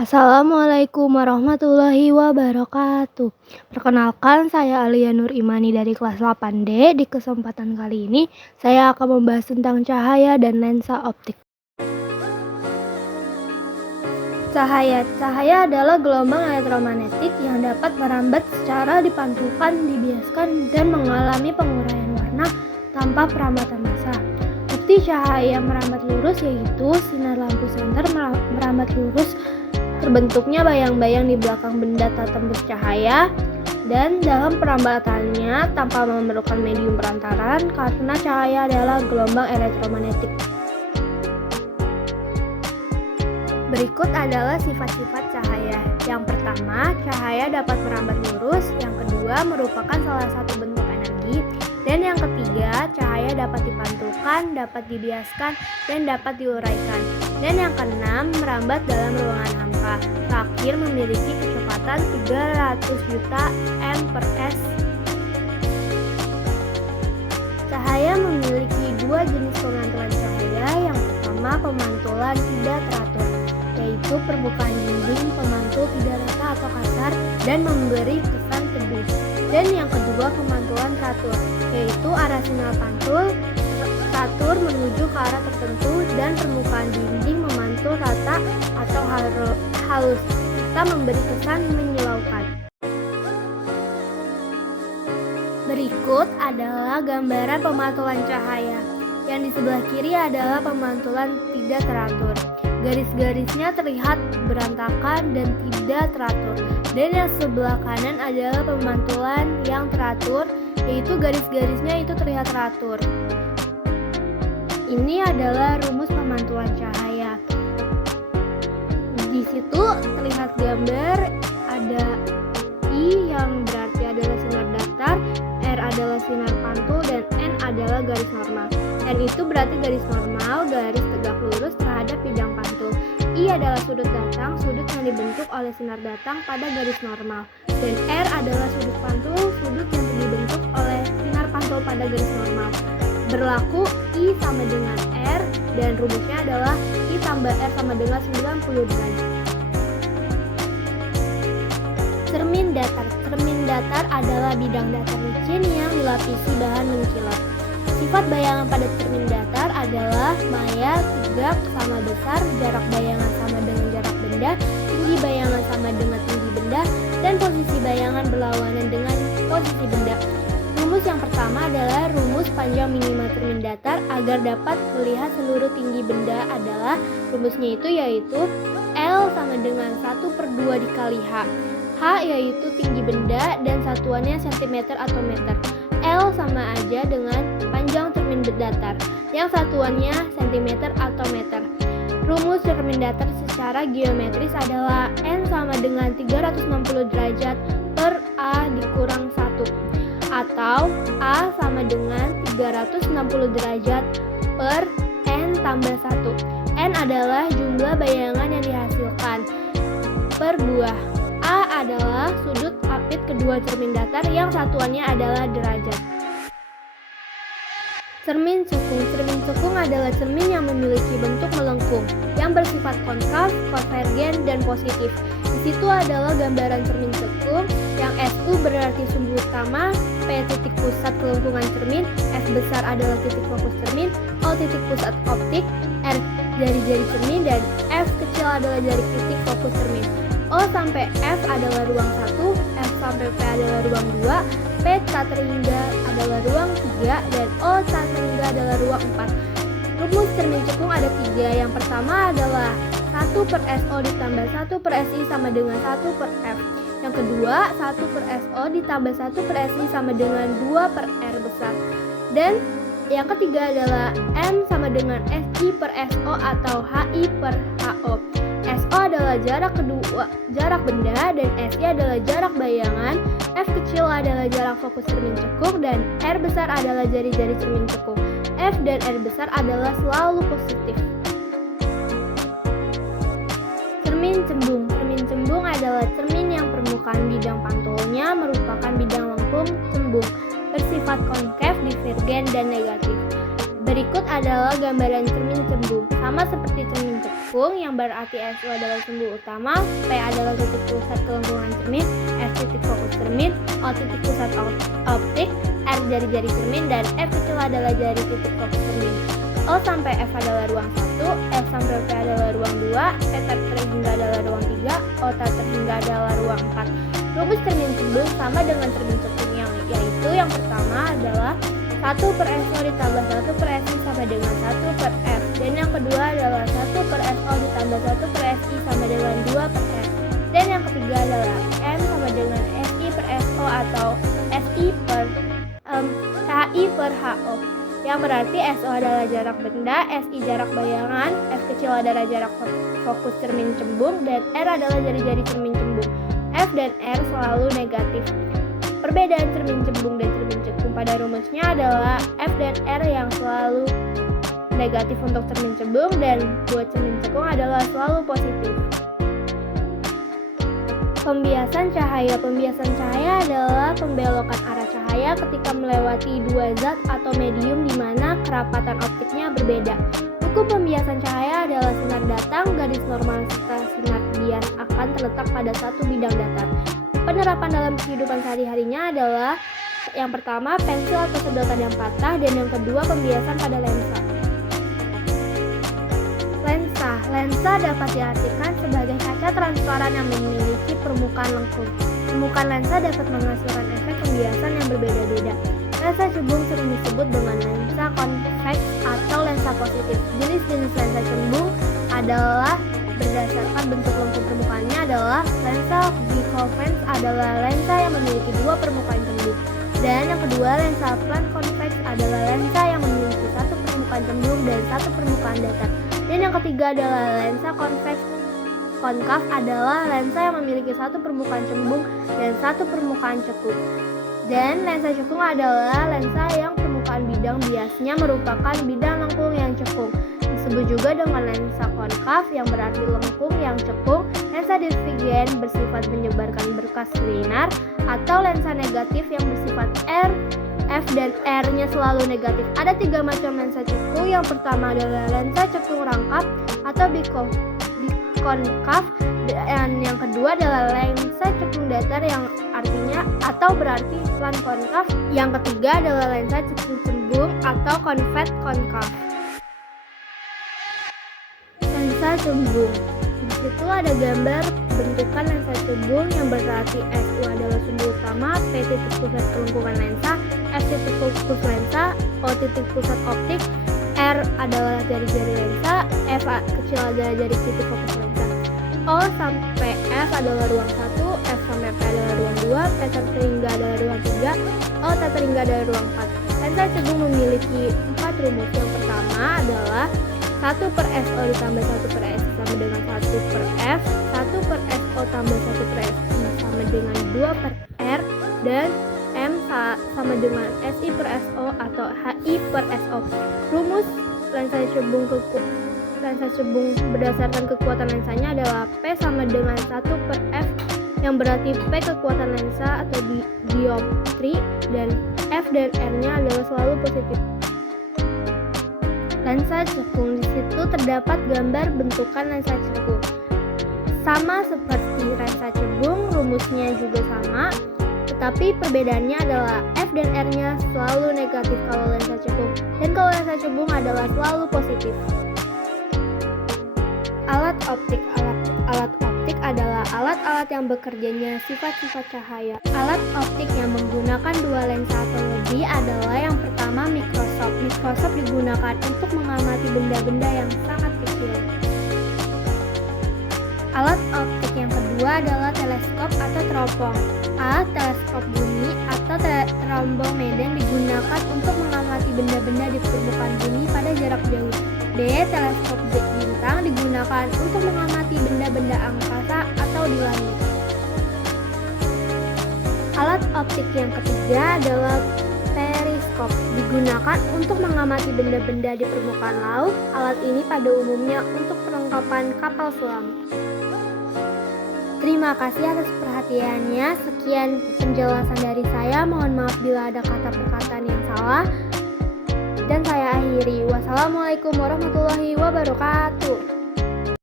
Assalamualaikum warahmatullahi wabarakatuh. Perkenalkan, saya Alia Nur Imani dari kelas 8D. Di kesempatan kali ini, saya akan membahas tentang cahaya dan lensa optik. Cahaya adalah gelombang elektromagnetik yang dapat merambat secara dipantulkan, dibiaskan, dan mengalami penguraian warna tanpa perambatan massa. Bukti cahaya merambat lurus yaitu sinar lampu senter merambat lurus, terbentuknya bayang-bayang di belakang benda tak tembus cahaya, dan dalam perambatannya tanpa memerlukan medium perantaran karena cahaya adalah gelombang elektromagnetik. Berikut adalah sifat-sifat cahaya. Yang pertama, cahaya dapat merambat lurus. Yang kedua, merupakan salah satu bentuk energi. Dan yang ketiga, cahaya dapat dipantulkan, dapat dibiaskan, dan dapat diuraikan. Dan yang keenam, merambat dalam ruangan hampa. Terakhir, memiliki kecepatan 300 juta m/s. Cahaya memiliki dua jenis pemantulan cahaya. Yang pertama, pemantulan tidak teratur, yaitu permukaan dinding pemantul tidak rata atau kasar dan memberi kesan tebus. Dan yang kedua, pemantulan teratur, yaitu arah sinar pantul teratur menuju ke arah tertentu dan permukaan dinding memantul rata atau halus serta memberi kesan menyilaukan. Berikut adalah gambaran pemantulan cahaya. Yang di sebelah kiri adalah pemantulan tidak teratur. Garis-garisnya terlihat berantakan dan tidak teratur. Dan yang sebelah kanan adalah pemantulan yang teratur, yaitu garis-garisnya itu terlihat teratur. Ini adalah rumus pemantulan cahaya. Di situ terlihat gambar ada I yang berarti adalah sinar datar, R adalah sinar pantul, dan N adalah garis normal. N itu berarti garis normal, garis tegak lurus terhadap bidang pantul. I adalah sudut datang, sudut yang dibentuk oleh sinar datang pada garis normal. Dan R adalah sudut pantul, sudut yang dibentuk oleh sinar pantul pada garis normal. Berlaku I sama dengan R, dan rumusnya adalah I tambah R sama dengan 90 derajat. Cermin datar. Cermin datar adalah bidang datar licin yang dilapisi bahan mengkilap. Sifat bayangan pada cermin datar adalah maya, tegak, sama besar, jarak bayangan sama dengan jarak benda, tinggi bayangan sama dengan tinggi benda, dan posisi bayangan berlawanan dengan posisi benda. Rumus yang pertama adalah rumus panjang minimal cermin datar. Agar dapat melihat seluruh tinggi benda adalah rumusnya yaitu L sama dengan 1/2 dikali H. H yaitu tinggi benda dan satuannya cm atau meter. L sama aja dengan panjang cermin datar yang satuannya cm atau meter. Rumus cermin datar secara geometris adalah N sama dengan 360 derajat per A dikurang 1, atau A sama dengan 360 derajat per N tambah 1. N adalah jumlah bayangan yang dihasilkan per buah. A adalah sudut apit kedua cermin datar yang satuannya adalah derajat. Cermin cekung. Cermin cekung adalah cermin yang memiliki bentuk melengkung, yang bersifat konkav, konvergen, dan positif. Di situ adalah gambaran cermin cekung, yang SU berarti sumbu utama, P titik pusat kelengkungan cermin, F besar adalah titik fokus cermin, O titik pusat optik, R jari-jari cermin, dan F kecil adalah jari titik fokus cermin. O sampai F adalah ruang 1, F sampai P adalah ruang 2, P tak terhingga adalah ruang 3, dan O tak terhingga adalah ruang 4. Rumus cermin cekung ada 3. Yang pertama adalah 1/SO ditambah 1/SI sama dengan 1/F. Yang kedua, 1/SO ditambah 1/SI sama dengan 2/R besar. Dan yang ketiga adalah M sama dengan SI/SO atau HI/HO. SO adalah jarak benda, dan SI adalah jarak bayangan, F kecil adalah jarak fokus cermin cekung, dan R besar adalah jari-jari cermin cekung. F dan R besar adalah selalu positif. Cermin cembung. Cermin cembung adalah cermin yang permukaan bidang pantulnya merupakan bidang lengkung cembung, bersifat konkav, divergen, dan negatif. Berikut adalah gambaran cermin cembung, sama seperti cermin cekung. cekung yang berarti SU adalah sumbu utama, P adalah titik pusat kelengkungan cermin, S titik fokus cermin, O titik pusat optik, R jari-jari cermin, dan F kecil adalah jari titik fokus cermin. O sampai F adalah ruang 1, F sampai P adalah ruang 2, P terhingga adalah ruang 3, O terhingga adalah ruang 4. Rumus cermin cembung sama dengan cermin cekung yaitu yang pertama adalah 1 per SO ditambah 1 per SI sama dengan 1 per F, dan yang kedua adalah 1 per SO ditambah 1 per SI sama dengan 2 per F, dan yang ketiga adalah M sama dengan SI per SO atau SI per HI per HO, yang berarti SO adalah jarak benda, SI jarak bayangan, F kecil adalah jarak fokus cermin cembung, dan R adalah jari-jari cermin cembung. F dan R selalu negatif. Perbedaan cermin cembung dan cermin cekung pada rumusnya adalah F dan R yang selalu negatif untuk cermin cembung dan buat cermin cekung adalah selalu positif. Pembiasan cahaya. Pembiasan cahaya adalah pembelokan arah cahaya ketika melewati dua zat atau medium di mana kerapatan optiknya berbeda. Hukum pembiasan cahaya adalah sinar datang, garis normal serta sinar bias akan terletak pada satu bidang datar. Penerapan dalam kehidupan sehari-harinya adalah yang pertama pensil atau sedotan yang patah, dan yang kedua pembiasan pada lensa. Lensa dapat diartikan sebagai kaca transparan yang memiliki permukaan lengkung. Permukaan lensa dapat menghasilkan efek pembiasan yang berbeda-beda. Lensa cembung sering disebut dengan lensa konveks atau lensa positif. Jenis-jenis lensa cembung adalah berdasarkan bentuk lengkung permukaannya adalah lensa biconvex adalah lensa yang memiliki dua permukaan cembung, dan yang kedua lensa plan konveks adalah lensa yang memiliki satu permukaan cembung dan satu permukaan datar, dan yang ketiga adalah lensa konveks konkav adalah lensa yang memiliki satu permukaan cembung dan satu permukaan cekung, dan lensa cekung adalah lensa yang permukaan bidang biasnya merupakan bidang lengkung yang cekung. Disebut juga dengan lensa konkav yang berarti lengkung yang cekung, lensa divergen bersifat menyebarkan berkas linear, atau lensa negatif yang bersifat F dan R-nya selalu negatif. Ada 3 macam lensa cekung. Yang pertama adalah lensa cekung rangkap atau bikonkav, dan yang kedua adalah lensa cekung datar yang artinya atau berarti plan konkav. Yang ketiga adalah lensa cekung cembung atau konvex konkav. Lensa cembung. Di situ ada gambar bentukan lensa cembung yang berarti SU adalah sumbu utama, P titik pusat kelengkungan lensa, F titik fokus lensa, O titik pusat optik, R adalah jari-jari lensa, F kecil adalah jari titik fokus lensa. O sampai F adalah ruang 1, F sampai P adalah ruang 2, P terhingga adalah ruang 3, O terhingga adalah ruang 4. Lensa cembung memiliki 4 rumus. Yang pertama adalah 1 per SO ditambah 1 per SI sama dengan 1 per F, 1 per SO tambah 1 per SI sama dengan 2 per R, dan M sama dengan SI per SO atau HI per SO. Rumus lensa cembung berdasarkan kekuatan lensanya adalah P sama dengan 1 per F, yang berarti P kekuatan lensa atau dioptri, dan F dan R-nya adalah selalu positif. Lensa cekung. Di situ terdapat gambar bentukan lensa cekung. Sama seperti lensa cembung, rumusnya juga sama, tetapi perbedaannya adalah F dan R-nya selalu negatif kalau lensa cekung, dan kalau lensa cembung adalah selalu positif. Alat optik. Alat optik adalah alat-alat yang bekerjanya sifat-sifat cahaya. Alat optik yang menggunakan dua lensa atau lebih adalah yang pertama mikroskop. Mikroskop digunakan untuk mengamati benda-benda yang sangat kecil. Alat optik yang kedua adalah teleskop atau teropong. A. Teleskop bumi atau terombang medan digunakan untuk mengamati benda-benda di permukaan bumi pada jarak jauh. B. Teleskop bintang digunakan untuk mengamati benda-benda angkasa atau di langit. Alat optik yang ketiga adalah periskop, digunakan untuk mengamati benda-benda di permukaan laut. Alat ini pada umumnya untuk perlengkapan kapal selam. Terima kasih atas perhatiannya. Sekian penjelasan dari saya. Mohon maaf bila ada kata perkataan yang salah. Dan saya akhiri. Wassalamualaikum warahmatullahi wabarakatuh.